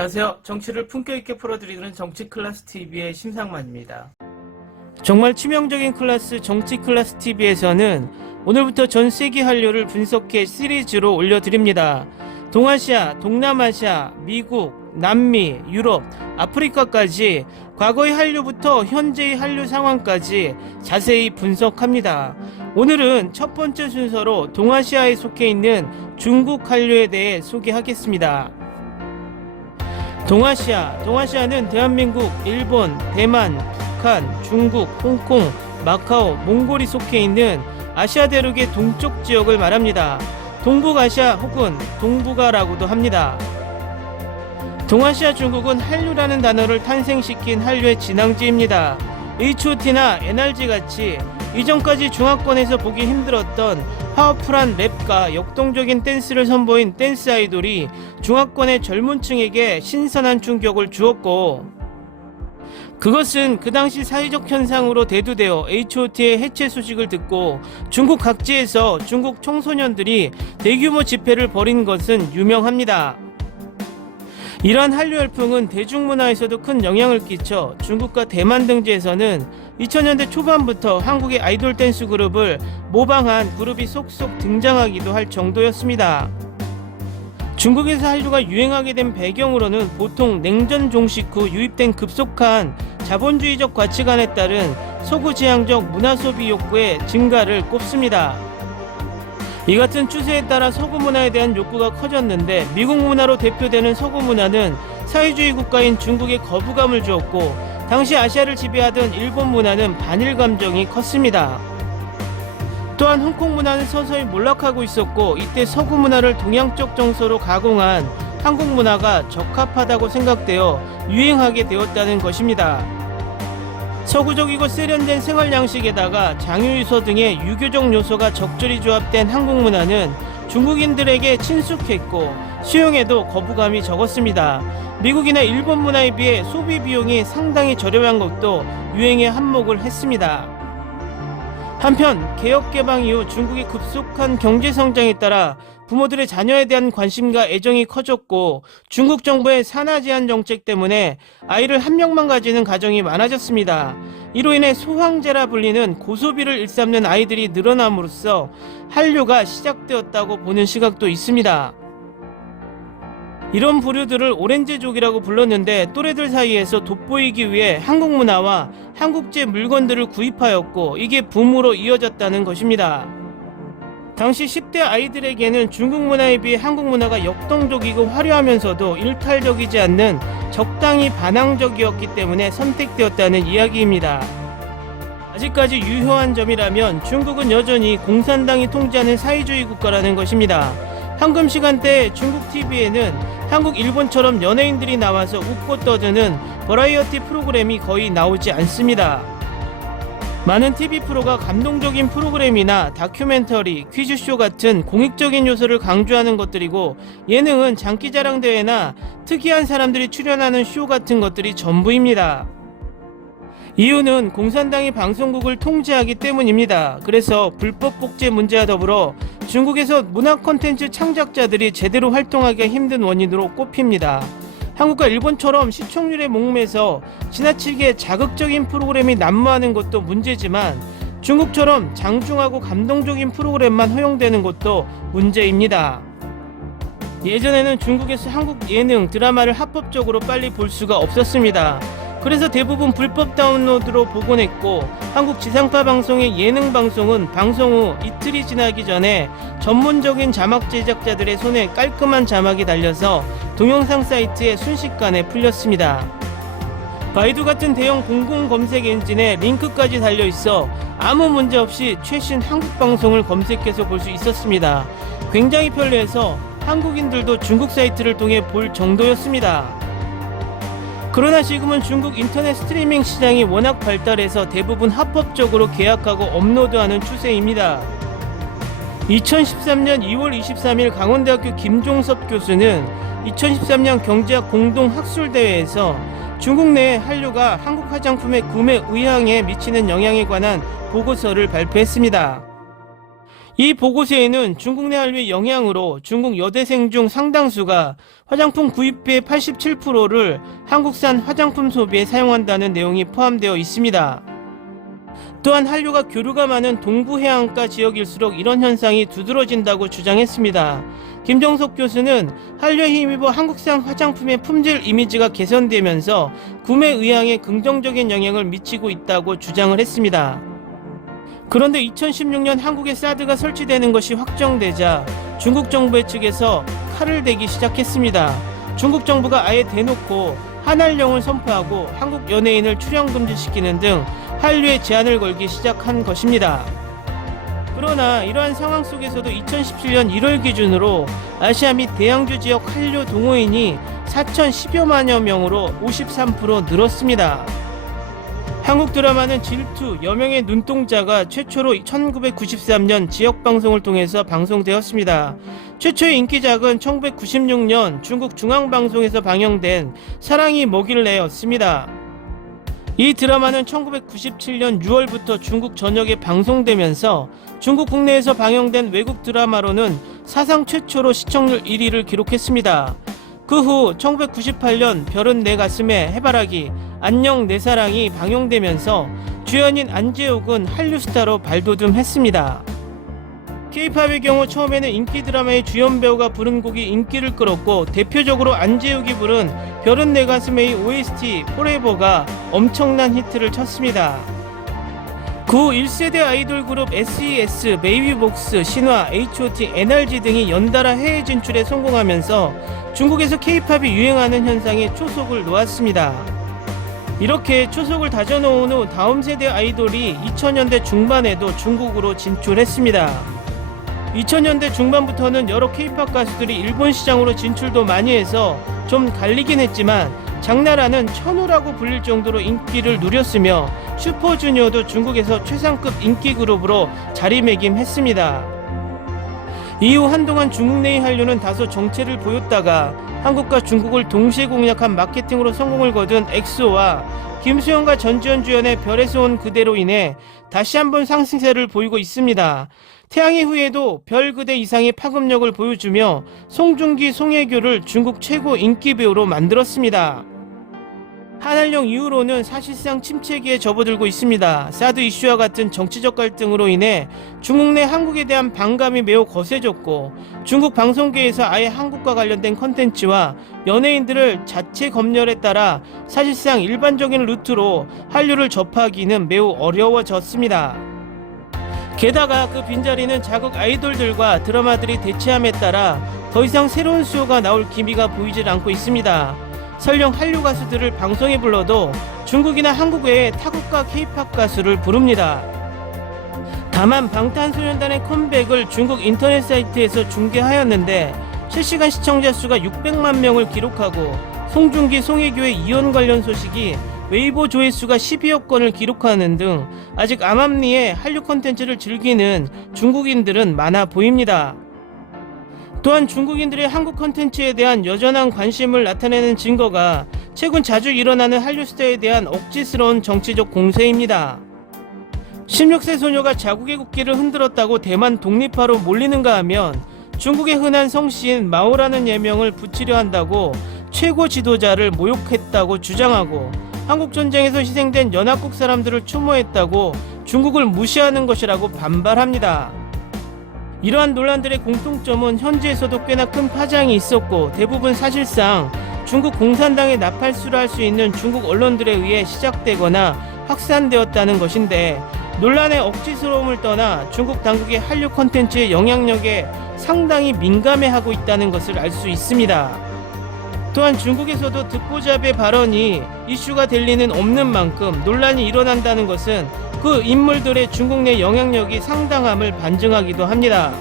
안녕하세요. 정치를 품격 있게 풀어드리는 정치클래스TV의 심상만입니다. 정말 치명적인 클래스 정치클래스TV에서는 오늘부터 전 세계 한류를 분석해 시리즈로 올려드립니다. 동아시아, 동남아시아, 미국, 남미, 유럽, 아프리카까지 과거의 한류부터 현재의 한류 상황까지 자세히 분석합니다. 오늘은 첫 번째 순서로 동아시아에 속해 있는 중국 한류에 대해 소개하겠습니다. 동아시아는 대한민국, 일본, 대만, 북한, 중국, 홍콩, 마카오, 몽골이 속해 있는 아시아 대륙의 동쪽 지역을 말합니다. 동북아시아 혹은 동북아라고도 합니다. 동아시아 중국은 한류라는 단어를 탄생시킨 한류의 진앙지입니다. H.O.T나 NRG 같이 이전까지 중화권에서 보기 힘들었던 파워풀한 랩과 역동적인 댄스를 선보인 댄스 아이돌이 중화권의 젊은 층에게 신선한 충격을 주었고, 그것은 그 당시 사회적 현상으로 대두되어 H.O.T의 해체 소식을 듣고 중국 각지에서 중국 청소년들이 대규모 집회를 벌인 것은 유명합니다. 이러한 한류 열풍은 대중문화에서도 큰 영향을 끼쳐 중국과 대만 등지에서는 2000년대 초반부터 한국의 아이돌 댄스 그룹을 모방한 그룹이 속속 등장하기도 할 정도였습니다. 중국에서 한류가 유행하게 된 배경으로는 보통 냉전 종식 후 유입된 급속한 자본주의적 가치관에 따른 서구지향적 문화소비 욕구의 증가를 꼽습니다. 이 같은 추세에 따라 서구 문화에 대한 욕구가 커졌는데, 미국 문화로 대표되는 서구 문화는 사회주의 국가인 중국에 거부감을 주었고, 당시 아시아를 지배하던 일본 문화는 반일 감정이 컸습니다. 또한 홍콩 문화는 서서히 몰락하고 있었고, 이때 서구 문화를 동양적 정서로 가공한 한국 문화가 적합하다고 생각되어 유행하게 되었다는 것입니다. 서구적이고 세련된 생활 양식에다가 장유유서 등의 유교적 요소가 적절히 조합된 한국 문화는 중국인들에게 친숙했고 수용에도 거부감이 적었습니다. 미국이나 일본 문화에 비해 소비 비용이 상당히 저렴한 것도 유행의 한몫을 했습니다. 한편 개혁 개방 이후 중국의 급속한 경제 성장에 따라 부모들의 자녀에 대한 관심과 애정이 커졌고, 중국 정부의 산하 제한 정책 때문에 아이를 한 명만 가지는 가정이 많아졌습니다. 이로 인해 소황제라 불리는 고소비를 일삼는 아이들이 늘어남으로써 한류가 시작되었다고 보는 시각도 있습니다. 이런 부류들을 오렌지족이라고 불렀는데, 또래들 사이에서 돋보이기 위해 한국 문화와 한국제 물건들을 구입하였고, 이게 붐으로 이어졌다는 것입니다. 당시 10대 아이들에게는 중국 문화에 비해 한국 문화가 역동적이고 화려하면서도 일탈적이지 않는 적당히 반항적이었기 때문에 선택되었다는 이야기입니다. 아직까지 유효한 점이라면 중국은 여전히 공산당이 통치하는 사회주의 국가라는 것입니다. 황금 시간대 중국 TV에는 한국, 일본처럼 연예인들이 나와서 웃고 떠드는 버라이어티 프로그램이 거의 나오지 않습니다. 많은 TV 프로가 감동적인 프로그램이나 다큐멘터리, 퀴즈쇼 같은 공익적인 요소를 강조하는 것들이고, 예능은 장기자랑대회나 특이한 사람들이 출연하는 쇼 같은 것들이 전부입니다. 이유는 공산당이 방송국을 통제하기 때문입니다. 그래서 불법 복제 문제와 더불어 중국에서 문화 콘텐츠 창작자들이 제대로 활동하기가 힘든 원인으로 꼽힙니다. 한국과 일본처럼 시청률에 목매서 지나치게 자극적인 프로그램이 난무하는 것도 문제지만, 중국처럼 장중하고 감동적인 프로그램만 허용되는 것도 문제입니다. 예전에는 중국에서 한국 예능, 드라마를 합법적으로 빨리 볼 수가 없었습니다. 그래서 대부분 불법 다운로드로 보곤 했고, 한국 지상파 방송의 예능 방송은 방송 후 이틀이 지나기 전에 전문적인 자막 제작자들의 손에 깔끔한 자막이 달려서 동영상 사이트에 순식간에 풀렸습니다. 바이두 같은 대형 공공 검색 엔진에 링크까지 달려있어 아무 문제 없이 최신 한국 방송을 검색해서 볼 수 있었습니다. 굉장히 편리해서 한국인들도 중국 사이트를 통해 볼 정도였습니다. 그러나 지금은 중국 인터넷 스트리밍 시장이 워낙 발달해서 대부분 합법적으로 계약하고 업로드하는 추세입니다. 2013년 2월 23일 강원대학교 김종섭 교수는 2013년 경제학 공동학술대회에서 중국 내 한류가 한국 화장품의 구매 의향에 미치는 영향에 관한 보고서를 발표했습니다. 이 보고서에는 중국 내 한류의 영향으로 중국 여대생 중 상당수가 화장품 구입비의 87%를 한국산 화장품 소비에 사용한다는 내용이 포함되어 있습니다. 또한 한류가 교류가 많은 동부해안가 지역일수록 이런 현상이 두드러진다고 주장했습니다. 김정석 교수는 한류에 힘입어 한국산 화장품의 품질 이미지가 개선되면서 구매 의향에 긍정적인 영향을 미치고 있다고 주장을 했습니다. 그런데 2016년 한국에 사드가 설치되는 것이 확정되자 중국 정부 측에서 칼을 대기 시작했습니다. 중국 정부가 아예 대놓고 한한령을 선포하고 한국 연예인을 출연 금지시키는 등 한류에 제한을 걸기 시작한 것입니다. 그러나 이러한 상황 속에서도 2017년 1월 기준으로 아시아 및 대양주 지역 한류 동호인이 4,010여만여 명으로 53% 늘었습니다. 한국 드라마는 질투, 여명의 눈동자가 최초로 1993년 지역방송을 통해서 방송되었습니다. 최초의 인기작은 1996년 중국 중앙방송에서 방영된 사랑이 뭐길래였습니다. 이 드라마는 1997년 6월부터 중국 전역에 방송되면서 중국 국내에서 방영된 외국 드라마로는 사상 최초로 시청률 1위를 기록했습니다. 그 후 1998년 별은 내 가슴에 해바라기, 안녕 내 사랑이 방영되면서 주연인 안재욱은 한류 스타로 발돋움했습니다. K-팝의 경우 처음에는 인기 드라마의 주연 배우가 부른 곡이 인기를 끌었고 대표적으로 안재욱이 부른 별은 내 가슴의 OST 포레버가 엄청난 히트를 쳤습니다. 그 후 1세대 아이돌 그룹 SES, 베이비복스, 신화, H.O.T, NRG 등이 연달아 해외 진출에 성공하면서 중국에서 K-팝이 유행하는 현상에 초석을 놓았습니다. 이렇게 초석을 다져놓은 후 다음 세대 아이돌이 2000년대 중반에도 중국으로 진출했습니다. 2000년대 중반부터는 여러 K-팝 가수들이 일본 시장으로 진출도 많이 해서 좀 갈리긴 했지만 장나라는 천우라고 불릴 정도로 인기를 누렸으며 슈퍼주니어도 중국에서 최상급 인기 그룹으로 자리매김했습니다. 이후 한동안 중국 내의 한류는 다소 정체를 보였다가 한국과 중국을 동시에 공략한 마케팅으로 성공을 거둔 엑소와 김수현과 전지현 주연의 별에서 온 그대로 인해 다시 한번 상승세를 보이고 있습니다. 태양의 후예도 별 그대 이상의 파급력을 보여주며 송중기, 송혜교를 중국 최고 인기 배우로 만들었습니다. 한한령 이후로는 사실상 침체기에 접어들고 있습니다. 사드 이슈와 같은 정치적 갈등으로 인해 중국 내 한국에 대한 반감이 매우 거세졌고 중국 방송계에서 아예 한국과 관련된 컨텐츠와 연예인들을 자체 검열에 따라 사실상 일반적인 루트로 한류를 접하기는 매우 어려워졌습니다. 게다가 그 빈자리는 자국 아이돌들과 드라마들이 대체함에 따라 더 이상 새로운 수요가 나올 기미가 보이질 않고 있습니다. 설령 한류 가수들을 방송에 불러도 중국이나 한국 외에 타국가 K-팝 가수를 부릅니다. 다만 방탄소년단의 컴백을 중국 인터넷 사이트에서 중계하였는데 실시간 시청자 수가 600만 명을 기록하고 송중기, 송혜교의 이혼 관련 소식이 웨이보 조회수가 12억 건을 기록하는 등 아직 암암리에 한류 콘텐츠를 즐기는 중국인들은 많아 보입니다. 또한 중국인들의 한국 콘텐츠에 대한 여전한 관심을 나타내는 증거가 최근 자주 일어나는 한류 스타에 대한 억지스러운 정치적 공세입니다. 16세 소녀가 자국의 국기를 흔들었다고 대만 독립파로 몰리는가 하면 중국의 흔한 성씨인 마오라는 예명을 붙이려 한다고 최고 지도자를 모욕했다고 주장하고 한국전쟁에서 희생된 연합국 사람들을 추모했다고 중국을 무시하는 것이라고 반발합니다. 이러한 논란들의 공통점은 현지에서도 꽤나 큰 파장이 있었고 대부분 사실상 중국 공산당의 나팔수라 할 수 있는 중국 언론들에 의해 시작되거나 확산되었다는 것인데 논란의 억지스러움을 떠나 중국 당국의 한류 콘텐츠의 영향력에 상당히 민감해하고 있다는 것을 알 수 있습니다. 또한 중국에서도 듣보잡의 발언이 이슈가 될 리는 없는 만큼 논란이 일어난다는 것은 그 인물들의 중국 내 영향력이 상당함을 반증하기도 합니다.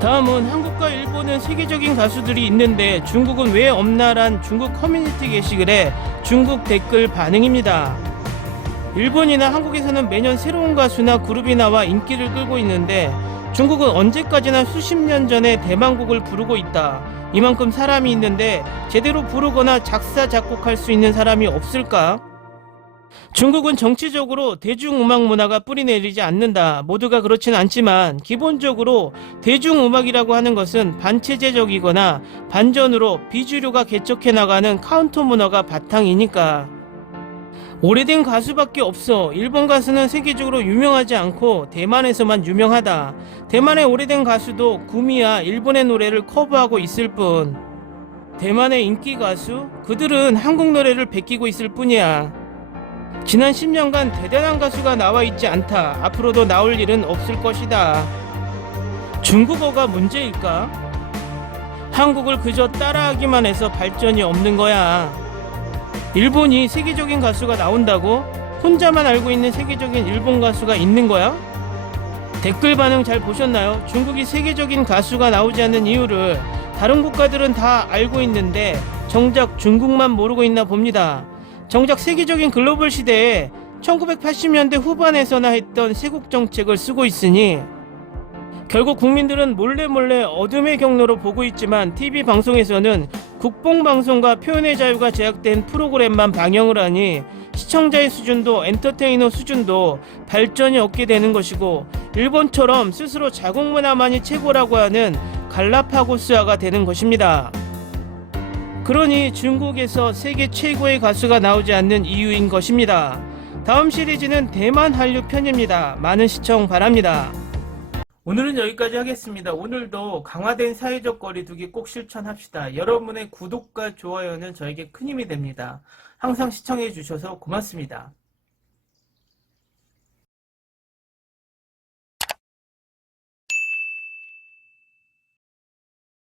다음은 한국과 일본은 세계적인 가수들이 있는데 중국은 왜 없나란 중국 커뮤니티 게시글의 중국 댓글 반응입니다. 일본이나 한국에서는 매년 새로운 가수나 그룹이 나와 인기를 끌고 있는데 중국은 언제까지나 수십 년 전에 대만곡을 부르고 있다. 이만큼 사람이 있는데 제대로 부르거나 작사 작곡할 수 있는 사람이 없을까? 중국은 정치적으로 대중음악 문화가 뿌리내리지 않는다. 모두가 그렇진 않지만 기본적으로 대중음악이라고 하는 것은 반체제적이거나 반전으로 비주류가 개척해 나가는 카운터 문화가 바탕이니까. 오래된 가수밖에 없어. 일본 가수는 세계적으로 유명하지 않고 대만에서만 유명하다. 대만의 오래된 가수도 구미야 일본의 노래를 커버하고 있을 뿐. 대만의 인기 가수? 그들은 한국 노래를 베끼고 있을 뿐이야. 지난 10년간 대단한 가수가 나와 있지 않다. 앞으로도 나올 일은 없을 것이다. 중국어가 문제일까? 한국을 그저 따라하기만 해서 발전이 없는 거야. 일본이 세계적인 가수가 나온다고? 혼자만 알고 있는 세계적인 일본 가수가 있는 거야? 댓글 반응 잘 보셨나요? 중국이 세계적인 가수가 나오지 않는 이유를 다른 국가들은 다 알고 있는데 정작 중국만 모르고 있나 봅니다. 정작 세계적인 글로벌 시대에 1980년대 후반에서나 했던 세국 정책을 쓰고 있으니 결국 국민들은 몰래 어둠의 경로로 보고 있지만 TV 방송에서는 국뽕방송과 표현의 자유가 제약된 프로그램만 방영을 하니 시청자의 수준도 엔터테이너 수준도 발전이 없게 되는 것이고 일본처럼 스스로 자국문화만이 최고라고 하는 갈라파고스화가 되는 것입니다. 그러니 중국에서 세계 최고의 가수가 나오지 않는 이유인 것입니다. 다음 시리즈는 대만 한류 편입니다. 많은 시청 바랍니다. 오늘은 여기까지 하겠습니다. 오늘도 강화된 사회적 거리두기 꼭 실천합시다. 여러분의 구독과 좋아요는 저에게 큰 힘이 됩니다. 항상 시청해 주셔서 고맙습니다.